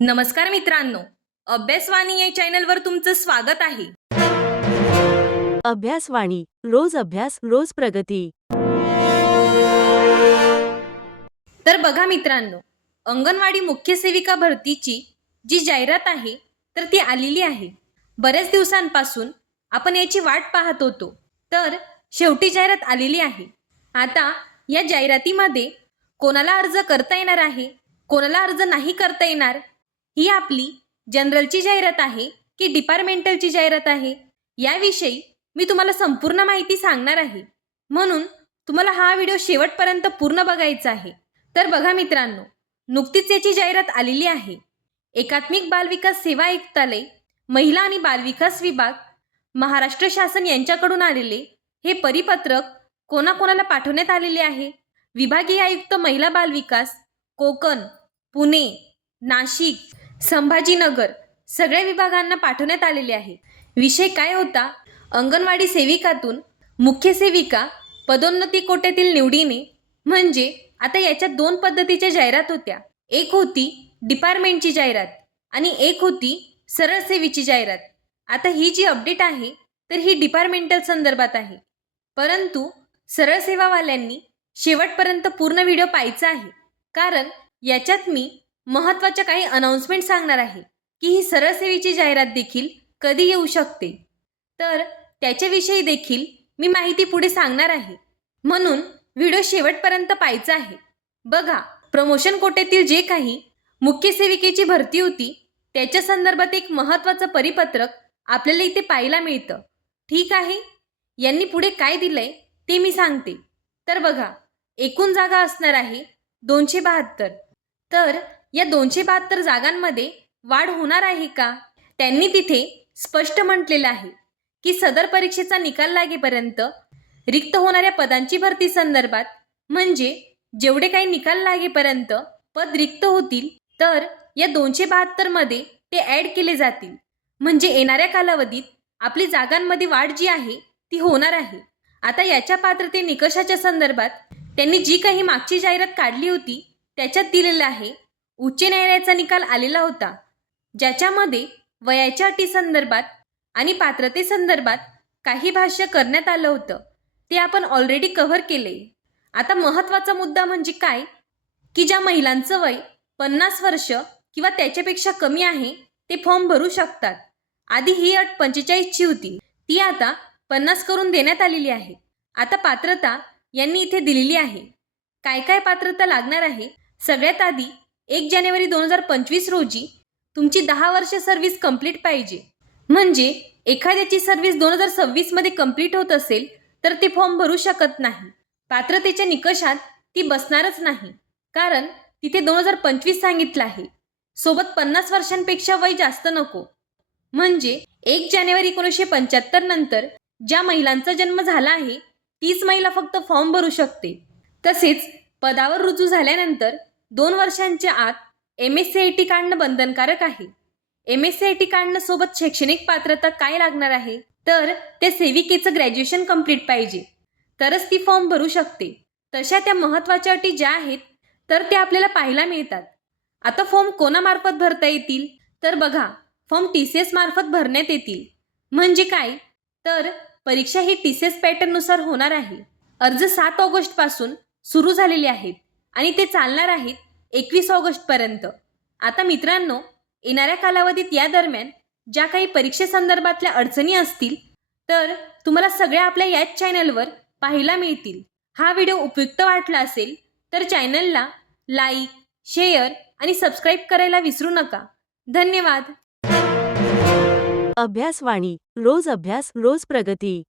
नमस्कार मित्रांनो, अभ्यासवाणी या चॅनलवर तुमचं स्वागत आहे. अभ्यासवाणी, रोज अभ्यास रोज प्रगती. तर बघा मित्रांनो, अंगणवाडी मुख्य सेविका भरतीची जी जाहिरात आहे तर ती आलेली आहे. बऱ्याच दिवसांपासून आपण याची वाट पाहत होतो, तर शेवटी जाहिरात आलेली आहे. आता या जाहिरातीमध्ये कोणाला अर्ज करता येणार आहे, कोणाला अर्ज नाही करता येणार, ही आपली जनरलची जाहिरात आहे की डिपार्टमेंटलची जाहिरात आहे, याविषयी मी तुम्हाला संपूर्ण माहिती सांगणार आहे. म्हणून तुम्हाला हा व्हिडिओ शेवटपर्यंत पूर्ण बघायचा आहे. तर बघा मित्रांनो, नुकतीच याची जाहिरात आलेली आहे. एकात्मिक बालविकास सेवा आयुक्तालय, महिला आणि बालविकास विभाग, महाराष्ट्र शासन यांच्याकडून आलेले हे परिपत्रक कोणाकोणाला पाठवण्यात आलेले आहे. विभागीय आयुक्त महिला बालविकास, कोकण, पुणे, नाशिक, संभाजीनगर सगळ्या विभागांना पाठवण्यात आलेले आहे. विषय काय होता? अंगणवाडी सेविकातून मुख्य सेविका पदोन्नती कोट्यातील निवडीने. म्हणजे आता याच्यात दोन पद्धतीच्या जाहिरात होत्या. एक होती डिपार्टमेंटची जाहिरात आणि एक होती सरळ सेवेची जाहिरात. आता ही जी अपडेट आहे तर ही डिपार्टमेंटल संदर्भात आहे, परंतु सरळ सेवावाल्यांनी शेवटपर्यंत पूर्ण व्हिडिओ पाहायचा आहे, कारण याच्यात मी महत्त्वाच्या काही अनाउन्समेंट सांगणार आहे की ही सरळ सेवेची जाहिरात देखील कधी येऊ शकते. तर त्याच्याविषयी देखील मी माहिती पुढे सांगणार आहे, म्हणून व्हिडिओ शेवटपर्यंत पाहायचा आहे. बघा, प्रमोशन कोट्यातील जे काही मुख्य सेविकेची भरती होती त्याच्या संदर्भात एक महत्त्वाचं परिपत्रक आपल्याला इथे पाहायला मिळतं. ठीक आहे, यांनी पुढे काय दिलंय ते मी सांगते. तर बघा, एकूण जागा असणार आहे 272. तर या 272 जागांमध्ये वाढ होणार आहे का? त्यांनी तिथे स्पष्ट म्हटलेलं आहे की सदर परीक्षेचा निकाल लागेपर्यंत रिक्त होणाऱ्या पदांची भरती संदर्भात, म्हणजे जेवढे काही निकाल लागेपर्यंत पद रिक्त होतील तर या 272 मध्ये ते ॲड केले जातील. म्हणजे येणाऱ्या कालावधीत आपली जागांमध्ये वाढ जी आहे ती होणार आहे. आता याच्या पात्रते निकषाच्या संदर्भात त्यांनी जी काही मागची जाहिरात काढली होती त्याच्यात दिलेलं आहे. उच्च न्यायालयाचा निकाल आलेला होता, ज्याच्यामध्ये वयाच्या अटी संदर्भात आणि पात्रते संदर्भात काही भाष्य करण्यात आलं होतं. ते आपण ऑलरेडी कव्हर केले. आता महत्त्वाचा मुद्दा म्हणजे काय की ज्या महिलांचं वय 50 वर्ष किंवा त्याच्यापेक्षा कमी आहे ते फॉर्म भरू शकतात. आधी ही अट 45ची होती, ती आता 50 करून देण्यात आलेली आहे. आता पात्रता यांनी इथे दिलेली आहे. काय काय पात्रता लागणार आहे? सगळ्यात आधी 1 जानेवारी 2025 रोजी तुमची 10 वर्ष सर्व्हिस कंप्लीट पाहिजे. म्हणजे एखाद्याची सर्व्हिस 2026 मध्ये कंप्लीट होत असेल तर ते फॉर्म भरू शकत नाही. पात्रतेच्या निकषात ती बसणारच नाही, कारण तिथे 2025 सांगितलं आहे. सोबत 50 वर्षांपेक्षा वय जास्त नको. म्हणजे 1 जानेवारी 1975 नंतर ज्या महिलांचा जन्म झाला आहे तीच महिला फक्त फॉर्म भरू शकते. तसेच पदावर रुजू झाल्यानंतर 2 वर्षांच्या आत MSCIT काढणं बंधनकारक आहे. MSCIT काढणं सोबत शैक्षणिक पात्रता काय लागणार आहे? तर त्या सेविकेचं ग्रॅज्युएशन कंप्लीट पाहिजे, तरच ती फॉर्म भरू शकते. तशा त्या महत्त्वाच्या अटी ज्या आहेत तर त्या आपल्याला पाहायला मिळतात. आता फॉर्म कोणामार्फत भरता येतील? तर बघा, फॉर्म TCS मार्फत भरण्यात येतील. म्हणजे काय? तर परीक्षा ही TCS पॅटर्ननुसार होणार आहे. अर्ज 7 ऑगस्टपासून सुरू झालेले आहेत आणि ते चालणार आहेत 21 ऑगस्टपर्यंत. आता मित्रांनो, येणाऱ्या कालावधीत या दरम्यान ज्या काही परीक्षेसंदर्भातल्या अडचणी असतील तर तुम्हाला सगळ्या आपल्या याच चॅनलवर पाहायला मिळतील. हा व्हिडिओ उपयुक्त वाटला असेल तर चॅनलला लाईक, शेअर आणि सबस्क्राईब करायला विसरू नका. धन्यवाद. अभ्यासवाणी, रोज अभ्यास रोज प्रगती.